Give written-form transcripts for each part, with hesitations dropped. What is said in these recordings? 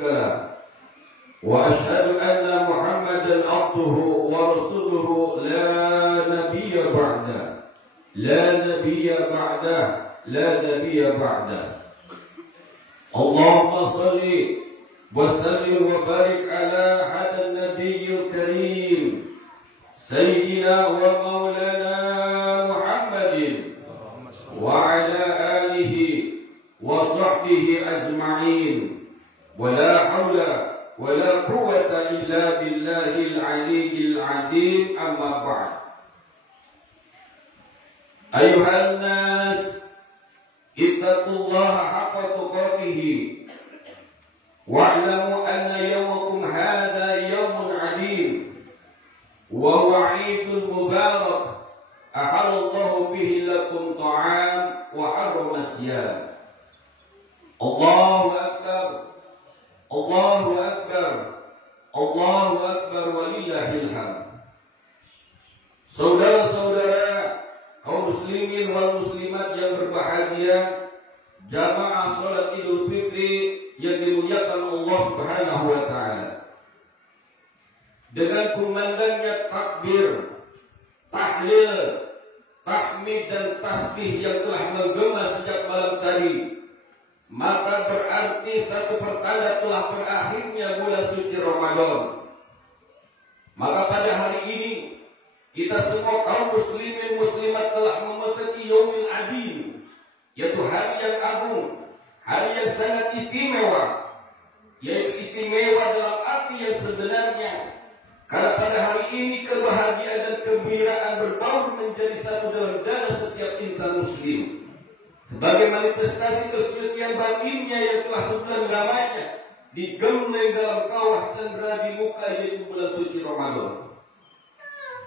له وأشهد أن محمدا عبده ورسوله لا نبي بعده لا نبي بعده لا نبي بعده اللهم صل وسلم وبارك على هذا النبي الكريم سيدنا ومولانا محمد وعلى آله وصحبه أجمعين ولا حول ولا قوة إلا بالله العلي العظيم أما بعد أيها الناس اتقوا الله حق تقاته واعلموا أن يومكم هذا يوم عظيم وهو عيد مبارك أحل الله به لكم طعام وحرم الصيام الله أكبر الله أكبر الله أكبر ولله الحمد. Saudara-saudara kaum muslimin wal muslimat yang berbahagia, jamaah salat Idul Fitri yang dimuliakan Allah Subhanahu wa taala. Dengan kumandangnya takbir, tahlil, tahmid dan tasbih yang telah menggema sejak malam tadi, maka berarti satu pertanda telah berakhirnya bulan suci Ramadan. Maka pada hari ini kita semua kaum muslimin muslimat telah memasuki Yaumil Adil, yaitu hari yang agung, hari yang sangat istimewa, yaitu istimewa dalam arti yang sebenarnya. Karena pada hari ini kebahagiaan dan kegembiraan berbaur menjadi satu dalam dada setiap insan muslim. Sebagai manifestasi kesetiaan batinnya yang telah sebulan lamanya digembleng dalam kawah cendera di muka yaitu bulan suci Ramadan.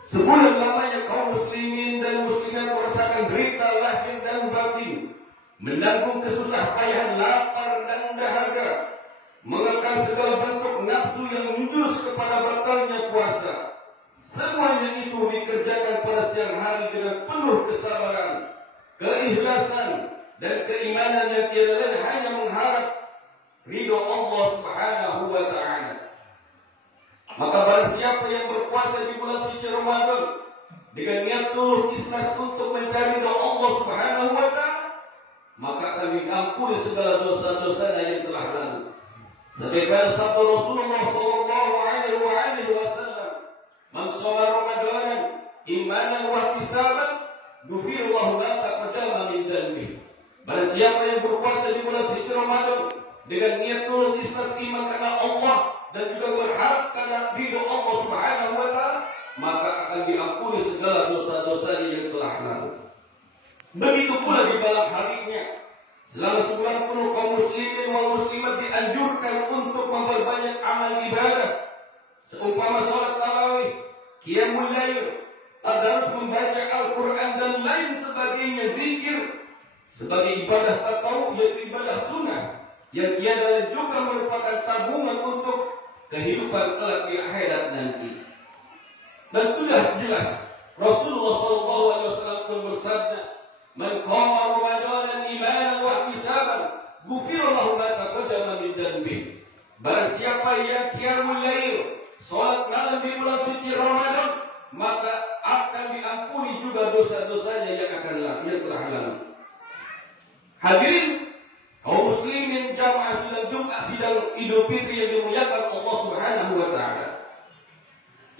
Sebulan lamanya kaum muslimin dan muslimat merasakan derita lahir dan batin, menanggung kesusah payahan lapar dan dahaga, mengekang segala bentuk nafsu yang menjurus kepada batalnya puasa. Semuanya itu dikerjakan pada siang hari dengan penuh kesabaran, keikhlasan dan keimanan yang tiada lain hanya mengharap ridho Allah Subhanahu wa taala. Maka barang siapa yang berpuasa di bulan suci Ramadan dengan niat tulus ikhlas untuk mencari ridho Allah Subhanahu wa taala, maka akan diampuni segala dosa-dosanya yang telah lalu. Sebagaimana sabda Rasulullah sallallahu alaihi wasallam, "Man shoma Ramadanan imanan wa ihtisaban, ghufirallahu ma taqaddama min dhanbihi." Barang siapa yang berpuasa di bulan suci Ramadan dengan niat tulus ikhlas iman karena Allah dan juga berharap karena ridho Allah Subhanahu wa taala, maka akan diampuni segala dosa-dosanya yang telah lalu. Begitu pula di malam harinya, selama sebulan penuh kaum muslimin wal muslimat dianjurkan untuk memperbanyak amal ibadah, seumpama salat tarawih, qiyamul lail, tadarus membaca Al-Quran dan lain sebagainya, zikir sebagai ibadah tatawuf yaitu ibadah sunnah yang ia adalah juga merupakan tabungan untuk kehidupan kelak di akhirat nanti. Dan sudah jelas Rasulullah SAW pun bersabda, "Man qama Ramadanan imanan wa ihtisaban, ghufira lahu ma taqaddama min dhanbihi." Barang siapa yang qiyamul lail, salat malam di bulan suci Ramadan, maka akan diampuni juga dosa-dosanya yang telah lalu. Hadirin kaum muslimin jamaah sidang Jumat, sidang Idul Fitri yang dimuliakan Allah Subhanahu wa taala.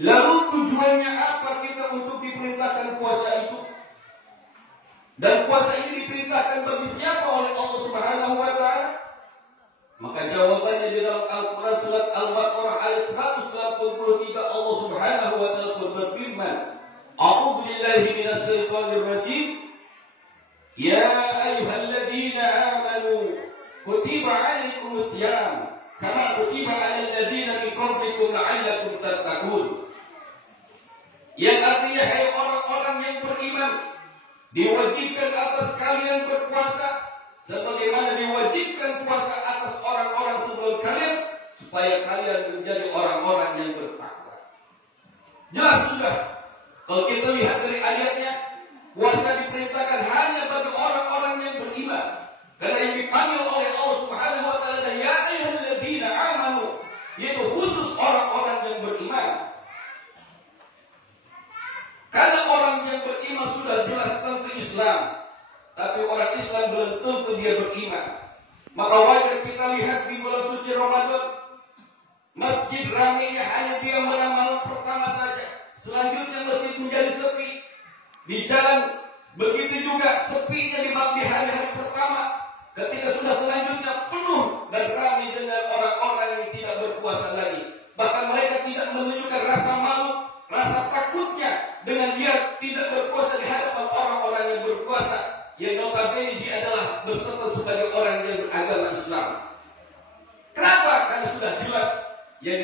Lalu tujuannya apa kita untuk diperintahkan puasa itu? Dan puasa ini diperintahkan bagi siapa oleh Allah Subhanahu wa taala? Maka jawabannya di dalam Al-Quran surat Al-Baqarah ayat 183 Allah Subhanahu wa taala berfirman, "A'udzu billahi minasy syaithanir rajim. Ya ayyuhalladzina amanu kutiba 'alaikumus syiyam kama kutiba 'alal ladzina min qablikum la'allakum tattaqun." Yang artinya, hai orang-orang yang beriman, diwajibkan atas kalian berpuasa sebagaimana diwajibkan puasa atas orang-orang sebelum kalian, supaya kalian menjadi orang-orang yang bertakwa. Jelas sudah, kalau kita lihat dari ayatnya, puasa diperintahkan hanya bagi orang-orang yang beriman. Karena yang dipanggil oleh Allah Subhanahu wa taala, ya ayyuhalladzina amanu Islam belum tentu dia beriman. Maka wajar kita lihat di bulan suci Ramadan, masjid ramainya hanya dia malam pertama saja. Selanjutnya masjid menjadi sepi. Di jalan begitu juga sepinya di hari-hari pertama. Ketika sudah selanjutnya penuh dan ramai dengan orang-orang yang tidak berpuasa lagi. Bahkan mereka tidak menunjukkan rasa malu, rasa takutnya dengan dia tidak berpuasa di hadapan orang-orang yang berpuasa. Yang notabene dia adalah berstatus sebagai orang yang beragama Islam. Kenapa? Karena sudah jelas yang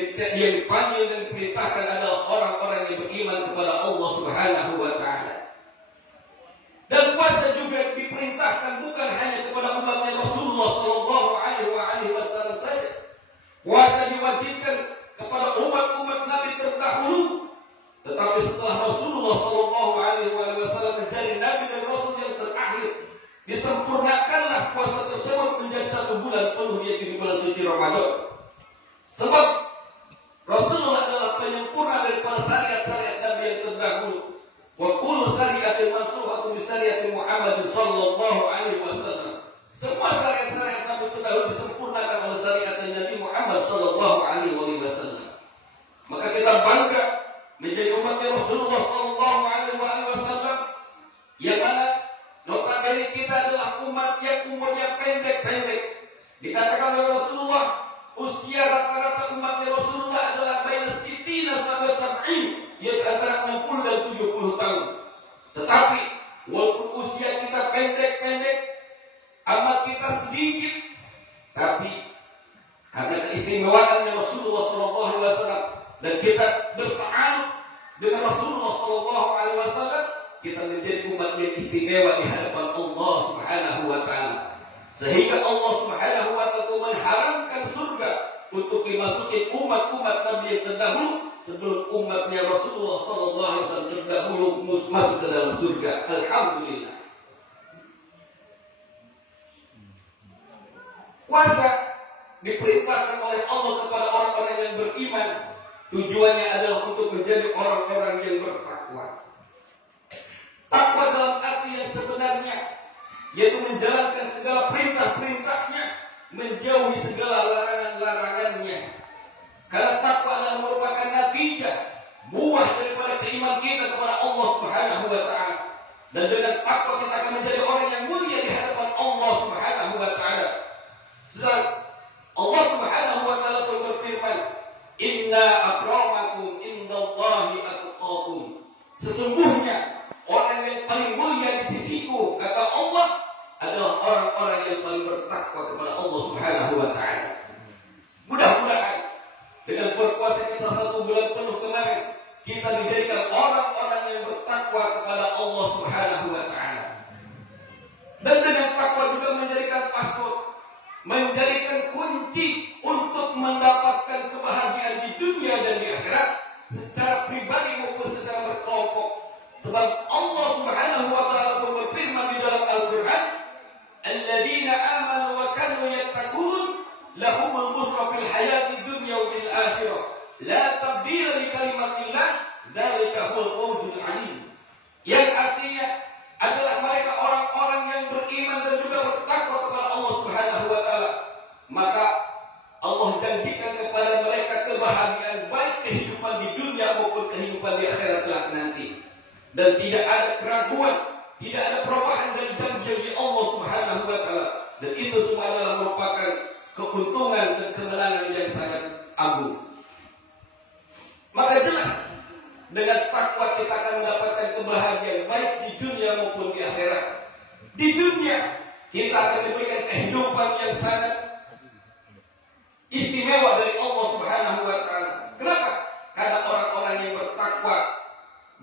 dipanggil dan diperintahkan adalah orang-orang yang beriman kepada Allah Subhanahu wa Ta'ala. Dan puasa juga diperintahkan bukan hanya kepada umatnya Rasulullah Sallallahu Alaihi Wasallam saja. Puasa diwajibkan kepada umat-umat Nabi terdahulu. Tetapi setelah Rasulullah Sallallahu Alaihi Wasallam menjadi Nabi dan Rasul yang terakhir, disempurnakanlah puasa tersebut menjadi 1 bulan penuh, yaitu di bulan suci Ramadan. Sebab Rasulullah adalah penyempurna daripada syariat-syariat Nabi yang terdahulu. Wa kullu syari'atin mansuhatun bi syari'ati Muhammad sallallahu alaihi wasallam. Semua syariat-syariat Nabi terdahulu disempurnakan oleh syariat Nabi Muhammad sallallahu alaihi wasallam. Maka kita bangga menjadi umat Rasulullah sallallahu alaihi wasallam, yang mana notabene kita adalah umat yang umurnya pendek-pendek. Dikatakan oleh Rasulullah, usia rata-rata umat Rasulullah adalah baina sitina sampai sab'in, yaitu antara 60 dan 70 tahun. Tetapi walaupun usia kita pendek-pendek, amal kita sedikit, tapi karena keistimewaannya Rasulullah SAW dan kita bertaat dengan Rasulullah SAW, kita menjadi umat yang istimewa di hadapan Allah Subhanahu wa Ta'ala. Sehingga Allah Subhanahu wa Ta'ala mengharamkan surga untuk dimasuki umat-umat Nabi yang terdahulu sebelum umatnya Rasulullah SAW terdahulu masuk ke dalam surga. Alhamdulillah. Puasa diperintahkan oleh Allah kepada orang-orang yang beriman. Tujuannya adalah untuk menjadi orang-orang yang bertakwa. Takwa dalam arti yang sebenarnya, yaitu menjalankan segala perintah-perintahnya, menjauhi segala larangan-larangannya. Karena takwa adalah merupakan natijah, buah daripada keimanan kita kepada Allah Subhanahu wa Ta'ala. Dan dengan takwa kita akan menjadi orang yang mulia di hadapan Allah Subhanahu wa Ta'ala. Sebab Allah Subhanahu wa Ta'ala pun berfirman, "Inna akramakum indallahi atqakum." Sesungguhnya orang yang paling mulia di sisiku, kata Allah, adalah orang-orang yang paling bertakwa kepada Allah Subhanahu wa Ta'ala. Mudah-mudahan dengan berpuasa kita 1 bulan penuh kemarin, kita dijadikan orang-orang yang bertakwa kepada Allah Subhanahu wa Ta'ala. Dan dengan takwa juga menjadikan password, menjadikan kunci untuk mendapatkan kebahagiaan di dunia dan di akhirat, secara pribadi maupun secara berkelompok. Sebab Allah Subhanahu wa Ta'ala pun berfirman di dalam Al-Quran, "Alladzina amanu wa kanu yattaqun lahumul busra fil hayati dunya wa fil akhirah la tabdila li kalimatillah dzalika huwal fawzul 'azim." Yang artinya adalah mereka orang-orang yang beriman dan juga bertakwa kepada Allah Subhanahu wa Ta'ala. Maka Allah janjikan kepada mereka kebahagiaan, baik kehidupan di dunia maupun kehidupan di akhirat kelak nanti. Dan tidak ada keraguan, tidak ada perubahan dari janji Allah Subhanahu wa Ta'ala. Dan itu semua adalah merupakan keuntungan dan kemenangan yang sangat agung. Maka jelas dengan takwa kita akan mendapatkan kebahagiaan baik di dunia maupun di akhirat. Di dunia kita akan diberikan kehidupan yang sangat istimewa dari Allah Subhanahu wa Ta'ala. Kenapa? Karena orang-orang yang bertakwa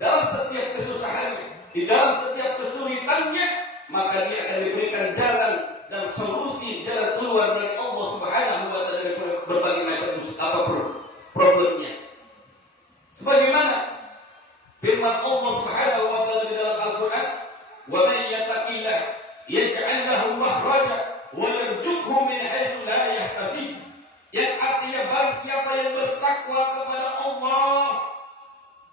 dalam setiap kesusahannya, di dalam setiap kesulitannya, maka dia akan diberikan jalan dan solusi, jalan keluar dari Allah Subhanahu wa Ta'ala dari berbagai macam problemnya. Sebagaimana firman Allah Subhanahu wa Ta'ala di dalam Al-Quran, "Wa man yattaqillah yaj'al lahu makhraja wa yarzuqhu min haitsu la yahtasib." Yang artinya barang siapa yang bertakwa kepada Allah,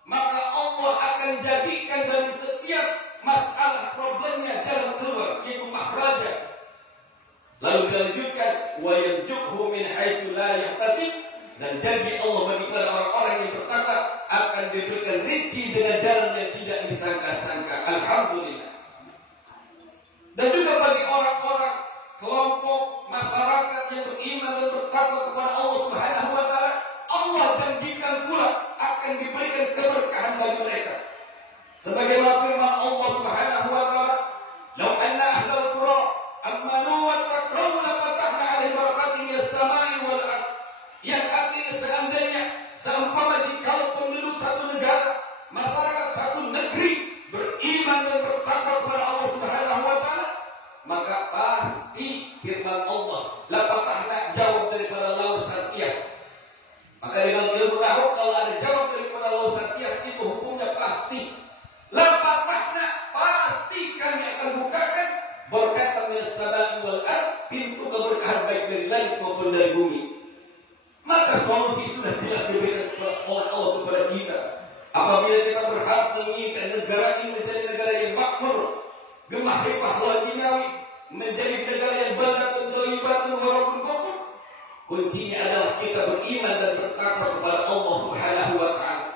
maka Allah akan jadikan dari setiap masalah problemnya jalan keluar, yaitu makhraja. Lalu dilanjutkan, wa yarzuqhu min haitsu la yahtasib, dan janji Allah bagi para orang-orang yang bertakwa akan diberikan rezeki dengan jalan yang tidak disangka-sangka. Alhamdulillah. Dan juga bagi orang-orang kelompok masyarakat yang beriman dan bertakwa kepada Allah Subhanahu wa taala, Allah janjikan pula akan diberikan keberkahan bagi mereka. Sebagaimana firman Allah Subhanahu wa taala, "Law anna ahlal qura amanu wa taqaw la fatahna 'alaihim barakatin minas samai wal ardh." Yang artinya seandainya seumpama jika penduduk satu negara, masyarakat satu negeri beriman dan bertakwa kepada Allah Subhanahu wa taala, maka pasti firman Allah, la fatahna, jawab daripada laut Satiyah. Maka dengan ilmu nahwu, kalau ada jawab daripada laut Satiyah itu hukumnya pasti. La fatahna, pasti kami akan bukakan berkatan minas samai wal ardh, pintu keberkahan baik dari langit maupun dari bumi. Maka solusi sudah jelas diberikan oleh Allah kepada kita. Apabila kita berharap menginginkan negara ini menjadi negara yang makmur, gemah ripah duniawi, menjadi negara yang baldatun thayyibatun wa rabbun ghafur, kuncinya adalah kita beriman dan bertakwa kepada Allah Subhanahu wa taala.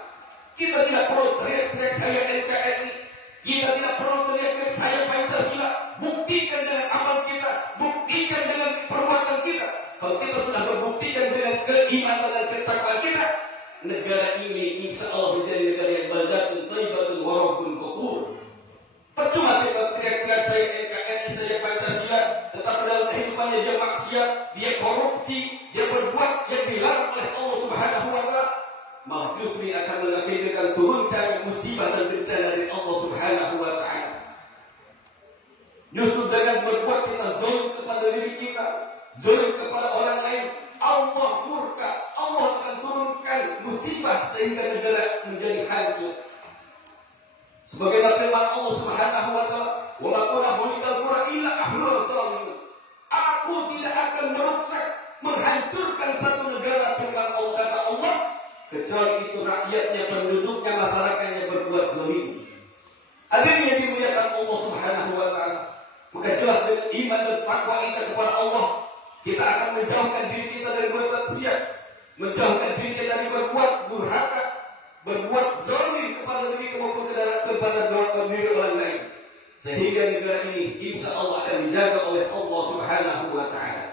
Kita tidak perlu teriak-teriak saya NKRI, kita tidak perlu teriak-teriak saya Pancasila. Buktikan dengan amal kita, buktikan dengan perbuatan kita. Kalau kita sudah berbuktikan dengan keimanan dan ketakwaan kita, negara ini insya Allah menjadi negara yang baldatun thayyibatun wa rabbun ghafur. Percuma kita teriak-teriak saya NKRI, saya Pancasila, tetapi dalam kehidupannya dia maksiat, dia korupsi, dia berbuat yang dilarang oleh Allah Subhanahu wa taala, maka justru akan mengakibatkan turunkan musibah dan bencana dari Allah Subhanahu wa taala. Justru dengan berbuat kita zalim kepada diri kita, zalim kepada orang lain, Allah murka, Allah akan turunkan musibah sehingga negara menjadi hancur. Sebagaimana firman Allah Subhanahu wa taala, "Wa ma kunna hulikal qura illa ahlul zalimun." Aku tidak akan merusak, menghancurkan satu negara, firman Allah, kata Allah, kecuali itu rakyatnya, penduduknya, masyarakatnya berbuat zalim. Ada yang dimuliakan Allah Subhanahu wa taala. Maka jelas dengan iman dan takwa kita kepada Allah, kita akan menjauhkan diri kita dari berbuat maksiat, menjauhkan diri kita dari berbuat durhaka, berbuat zalim kepada diri maupun kepada diri orang lain, sehingga negara ini insya Allah akan dijaga oleh Allah Subhanahu wa taala.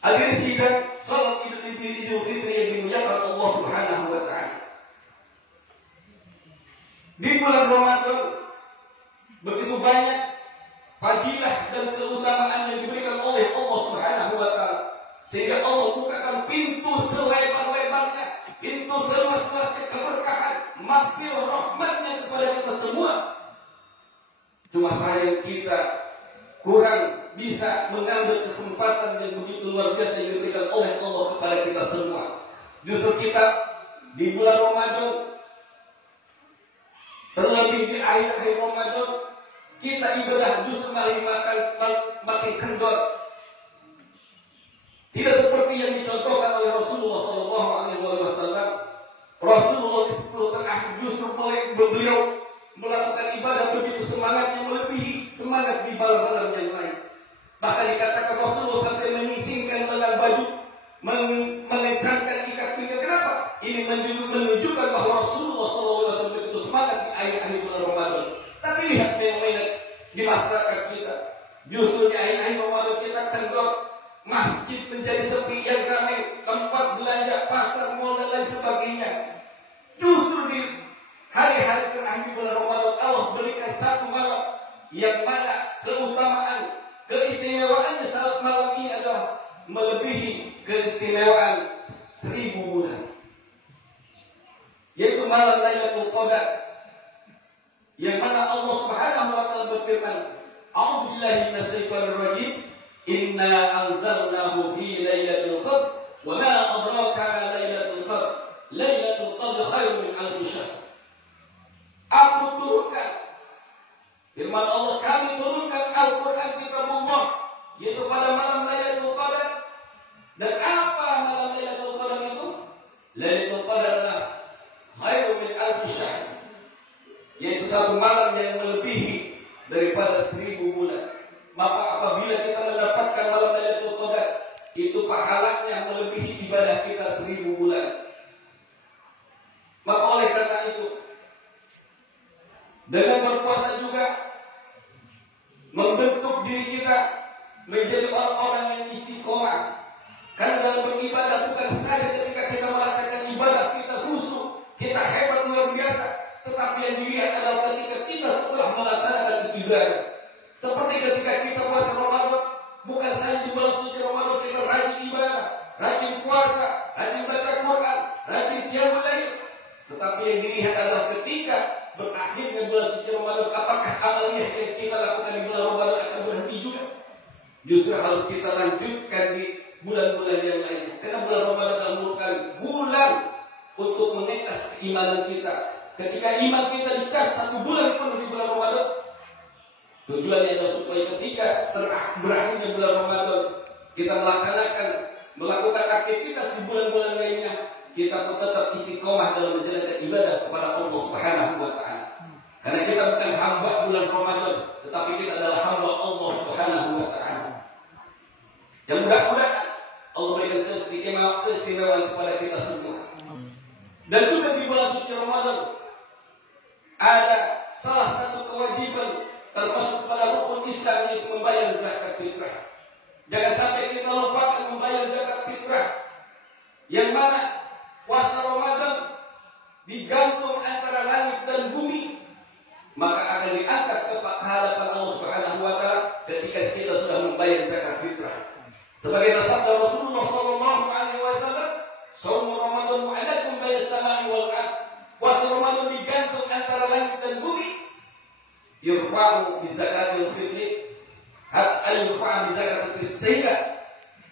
Hadirin sidang salat Idul Fitri yang dimuliakan Allah Subhanahu wa taala. Di bulan Ramadan begitu banyak fadilah dan keutamaan yang diberikan oleh Allah Subhanahu wa taala, sehingga Allah bukakan pintu selebar-lebarnya, pintu seluas-luasnya keberkahan, maghfirah, rahmatnya kepada kita semua. Cuma sayang kita kurang bisa mengambil kesempatan yang begitu luar biasa yang diberikan oleh Allah kepada kita semua. Justru kita di bulan Ramadan, terlebih di akhir-akhir Ramadan, kita ibadah justru makin kendor. Tidak seperti yang dicontohkan oleh Rasulullah SAW. Rasulullah di 10 tengah justru beliau melakukan ibadah begitu semangatnya, melebihi semangat di malam-malam yang lain. Bahkan dikatakan Rasulullah sampai mengisingkan lengan baju, mengencangkan ikat pinggang. Kenapa? Ini menunjukkan bahwa Rasulullah SAW begitu semangat di akhir-akhir bulan Ramadan. Tapi lihat fenomena di masyarakat kita. Justru di akhir-akhir Ramadan kita kendor, masjid menjadi sepi, yang ramai, tempat belanja, pasar, mal dan lain sebagainya. Justru di hari-hari terakhir bulan Ramadan, Allah berikan satu malam yang mana keutamaan, keistimewaannya salat malam ini adalah melebihi keistimewaan 1000 bulan, yaitu malam Lailatul Qadar, yang mana Allah Subhanahu wa taala berfirman, "A'udzubillahi minasyaitonir rajim, inna anzalnahu fi lailatul qadr, wa ma adraka ma lailatul qadr, lailatul qadr khairun min alfi syahr." Aku turunkan, firman Allah, kami turunkan Al-Quran kitabullah, yaitu pada malam Lailatul Qadar. Dan apa malam Lailatul Qadar itu? Lailatul Qadar khairun min alfi syahr, yaitu satu malam yang melebihi daripada 1000 bulan. Maka apabila kita mendapatkan malam Lailatul Qadar, itu pahalanya melebihi ibadah kita 1000 bulan. Maka oleh karena itu, dengan berpuasa juga membentuk diri kita menjadi orang-orang yang istiqomah. Karena dalam beribadah bukan saja ketika kita merasakan ibadah kita khusyuk, kita hebat luar biasa, tetapi yang dilihat adalah ketika kita setelah melaksanakan ibadah. Seperti ketika kita puasa Ramadan, bukan saja di bulan suci Ramadan kita rajin ibadah, rajin puasa, rajin baca Quran, rajin qiyamul lail, tetapi yang dilihat adalah ketika berakhirnya bulan suci Ramadan, apakah amalnya yang kita lakukan di bulan Ramadan akan berhenti juga? Justru harus kita lanjutkan di bulan-bulan yang lainnya. Karena bulan Ramadan merupakan bulan untuk mengetes keimanan kita. Ketika iman kita dicas 1 bulan penuh di bulan Ramadan, tujuannya adalah supaya ketika berakhirnya bulan Ramadan, kita melakukan aktivitas di bulan-bulan lainnya, kita tetap istiqomah dalam menjalankan ibadah kepada Allah Subhanahu wa Ta'ala. Karena kita bukan hamba bulan Ramadan, tetapi kita adalah hamba Allah Subhanahu wa Ta'ala. Yang mudah-mudahan Allah berikan keistimewaan kepada kita semua. Dan juga di bulan suci Ramadan ada salah satu kewajiban termasuk pada rukun Islam, yaitu membayar zakat fitrah. Jangan sampai kita lupakan membayar zakat fitrah, yang mana puasa Ramadan digantung antara langit dan bumi, maka akan diangkat ke hadapan Allah Subhanahu wa Ta'ala ketika kita sudah membayar zakat fitrah. Sebagai sabda Rasulullah sallallahu alaihi wasallam, "Shaum Ramadan mu'allaqun bayna as-sama'i wal ardh." Puasa Ramadan digantung antara langit dan bumi. Yurfa'u bi zakatil fitri, hatta yurfa'u bi zakatil fitri, sehingga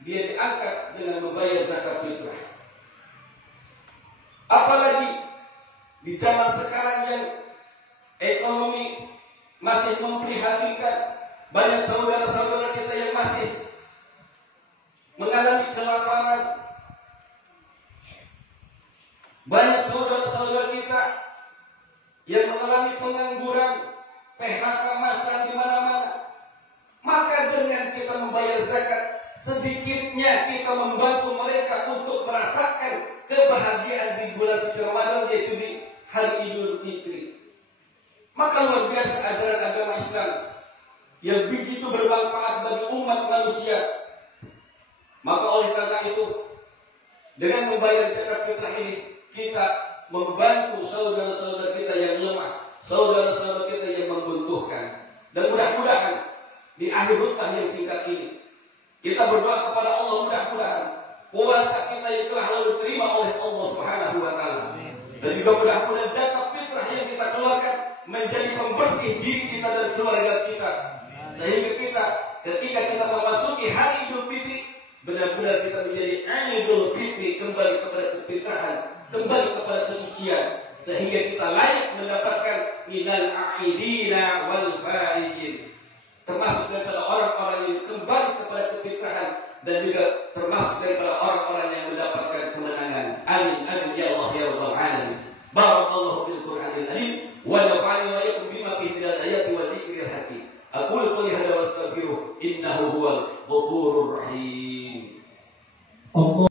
dia diangkat dengan membayar zakat fitrah. Apalagi di zaman sekarang yang ekonomi masih memprihatinkan, banyak saudara-saudara kita yang masih mengalami kelaparan, banyak saudara-saudara kita yang mengalami pengangguran, PHK massal di mana-mana. Maka dengan kita membayar zakat, sedikitnya kita membantu mereka untuk merasakan kebahagiaan di bulan suci Ramadan, yaitu di hari Idul Fitri. Maka luar biasa ajaran agama Islam yang begitu bermanfaat bagi umat manusia. Maka oleh karena itu, dengan membayar zakat fitrah ini, kita membantu saudara-saudara kita yang lemah, saudara-saudara kita yang membutuhkan. Dan mudah-mudahan di akhir hutbah yang singkat ini, kita berdoa kepada Allah, mudah-mudahan puasa kita yang telah lalu diterima oleh Allah Subhanahu wa Ta'ala. Dan juga mudah-mudahan zakat fitrah yang kita keluarkan menjadi pembersih diri kita dan keluarga kita, sehingga kita ketika kita memasuki hari Idul Fitri, benar-benar kita menjadi Idul Fitri, kembali kepada kefitrahan, kembali kepada kesucian, sehingga kita layak mendapatkan minal a'idina wal faizin, termasuk daripada orang-orang yang kembali kepada kefitrahan, dan juga termasuk daripada orang-orang